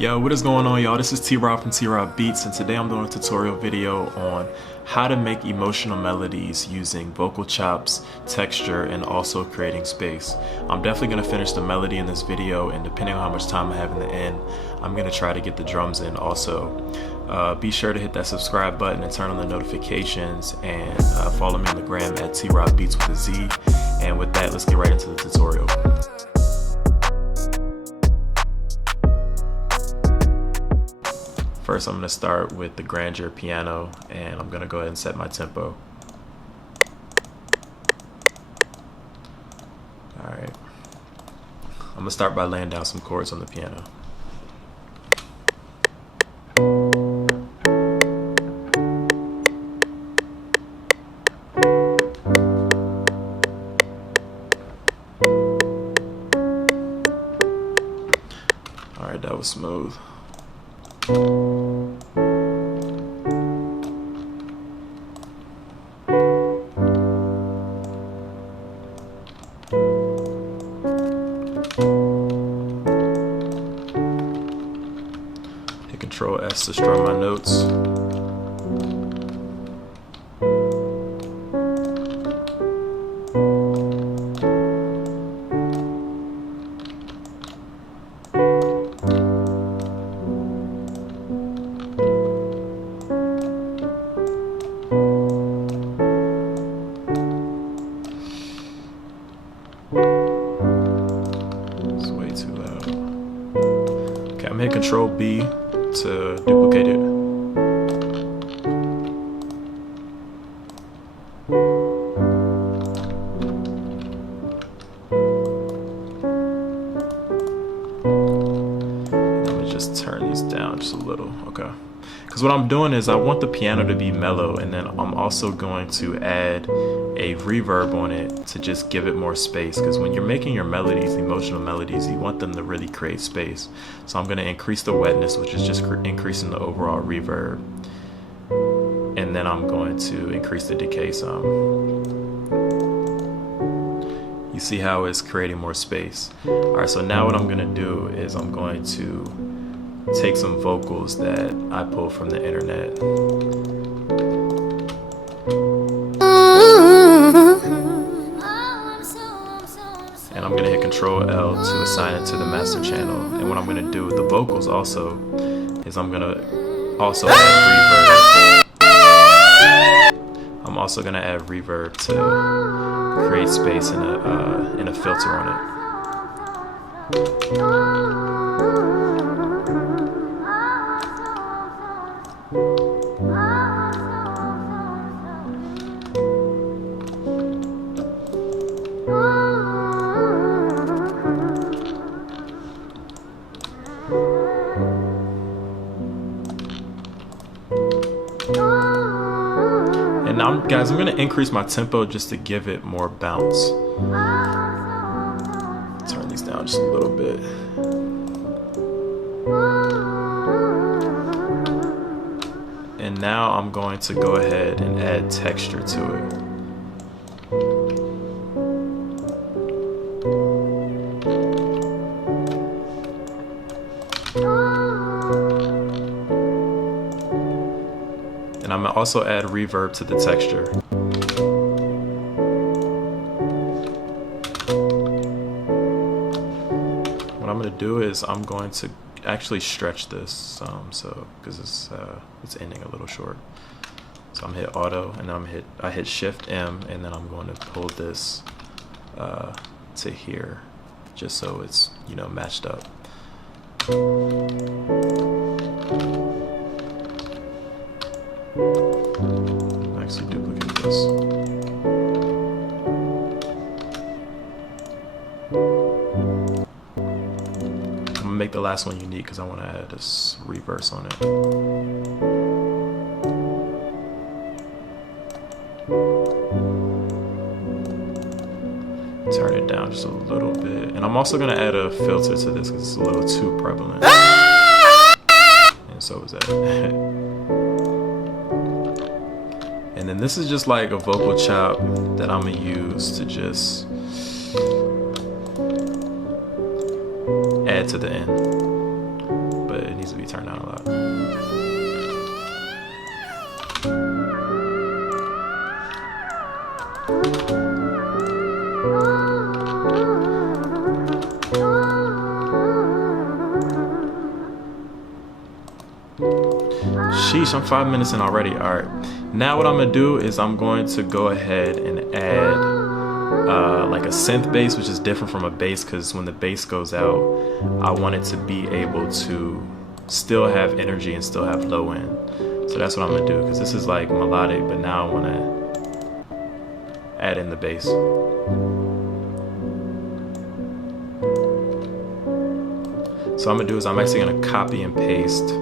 Yo, what is going on, y'all? This is T-Rob from T-Rob Beats, and today I'm doing a tutorial video on how to make emotional melodies using vocal chops, texture, and also creating space. I'm definitely going to finish the melody in this video, and depending on how much time I have in the end, I'm going to try to get the drums in also. Be sure to hit that subscribe button and turn on the notifications, and follow me on the gram at T-Rob Beats with a Z. And with that, let's get right into the tutorial. First, I'm going to start with the grandeur piano, and I'm going to go ahead and set my tempo. Alright. I'm going to start by laying down some chords on the piano. Alright, that was smooth. Hit Control S to strum my notes. It's way too loud. Okay, I'm hitting Control B to duplicate it. And I'm gonna just turn these down just a little, okay? Because what I'm doing is I want the piano to be mellow, and then I'm also going to add a reverb on it to just give it more space, because when you're making your melodies, emotional melodies, you want them to really create space. So I'm going to increase the wetness, which is just increasing the overall reverb, and then I'm going to increase the decay some. You see how it's creating more space. Alright, so now what I'm going to do is I'm going to take some vocals that I pulled from the internet. And I'm gonna hit Control L to assign it to the master channel. And what I'm gonna do with the vocals also is I'm gonna also add reverb. I'm also gonna add reverb to create space and a filter on it. And now, guys, I'm going to increase my tempo just to give it more bounce. Turn these down just a little bit. And now I'm going to go ahead and add texture to it. And I'm going to also add reverb to the texture. What I'm going to do is I'm going to actually stretch this some, so because it's ending a little short. So I'm hit Auto, and I hit Shift M, and then I'm going to pull this to here, just so it's, you know, matched up. Actually duplicate this. I'm gonna make the last one unique because I want to add this reverse on it. Turn it down just a little bit, and I'm also gonna add a filter to this because it's a little too prevalent. And so is that. And then this is just like a vocal chop that I'm gonna use to just add to the end. But it needs to be turned down a lot. Sheesh, I'm 5 minutes in already. All right, now what I'm gonna do is I'm going to go ahead and add like a synth bass, which is different from a bass, because when the bass goes out, I want it to be able to still have energy and still have low end. So that's what I'm gonna do, because this is like melodic, but now I want to add in the bass. So what I'm gonna do is I'm actually gonna copy and paste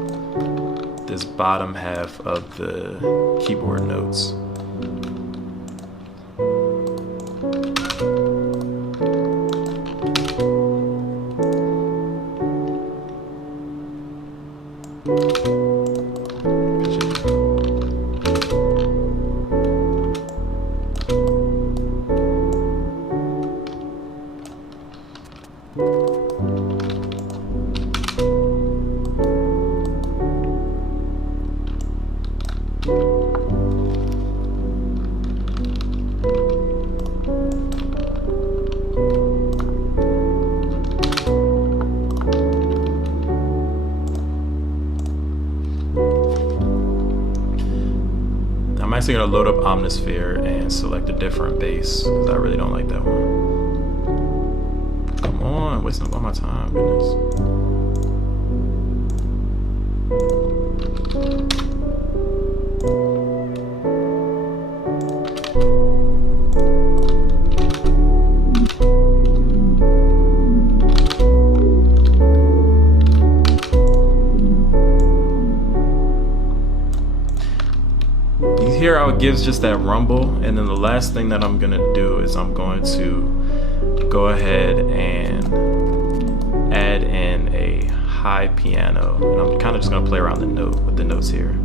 this bottom half of the keyboard notes. I'm actually gonna load up Omnisphere and select a different bass, because I really don't like that one. Come on, wasting up all my time, goodness. Here how it gives just that rumble, and then the last thing that I'm gonna do is I'm going to go ahead and add in a high piano, and I'm kind of just gonna play around the note with the notes here.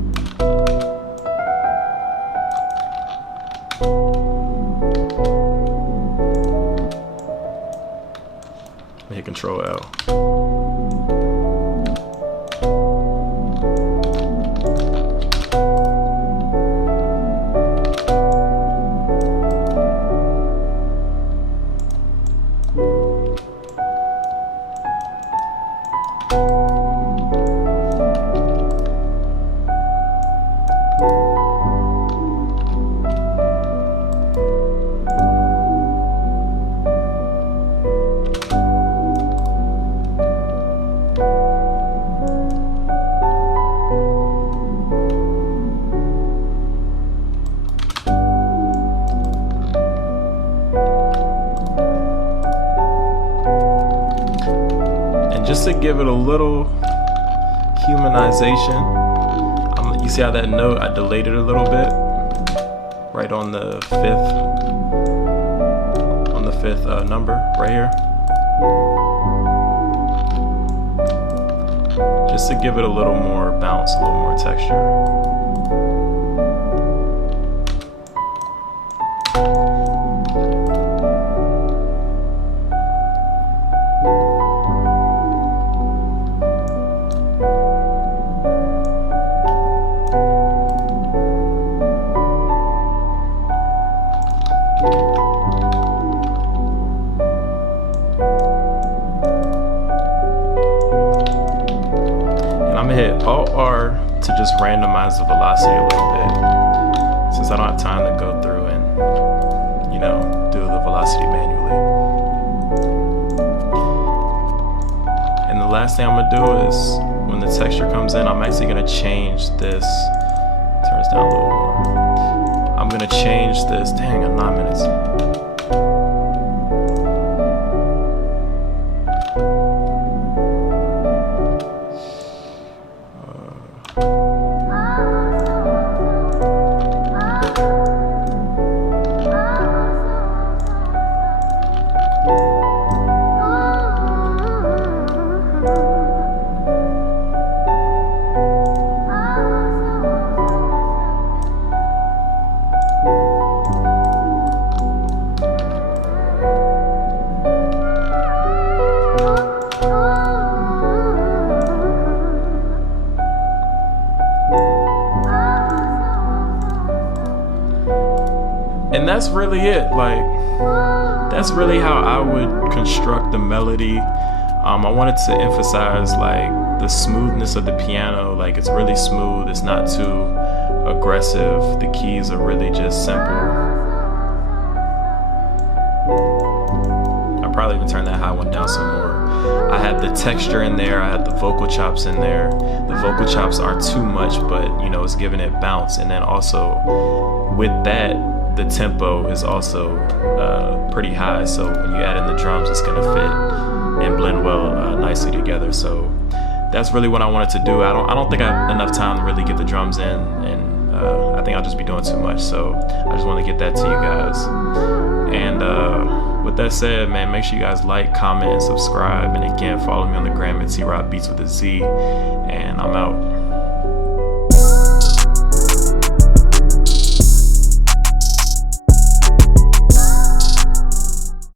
Hit Control L. Just to give it a little humanization, you see how that note, I delayed it a little bit, right on the fifth number, right here. Just to give it a little more bounce, a little more texture. I'm gonna hit Alt-R to just randomize the velocity a little bit, since I don't have time to go through and, you know, do the velocity manually. And the last thing I'm gonna do is, when the texture comes in, I'm actually gonna change this, turn this down a little more. I'm gonna change this, dang, I'm 9 minutes. that's really it. Like, that's really how I would construct the melody. I wanted to emphasize like the smoothness of the piano. Like, it's really smooth, it's not too aggressive, the keys are really just simple. I'll probably even turn that high one down some more. I had the texture in there, I had the vocal chops in there. The vocal chops aren't too much, but you know, it's giving it bounce. And then also with that, the tempo is also pretty high, so when you add in the drums, it's gonna fit and blend well nicely together. So that's really what I wanted to do. I don't think I have enough time to really get the drums in, and I think I'll just be doing too much. So I just want to get that to you guys. And with that said, man, make sure you guys like, comment, and subscribe. And again, follow me on the gram at T-Rob Beats with a Z. And I'm out.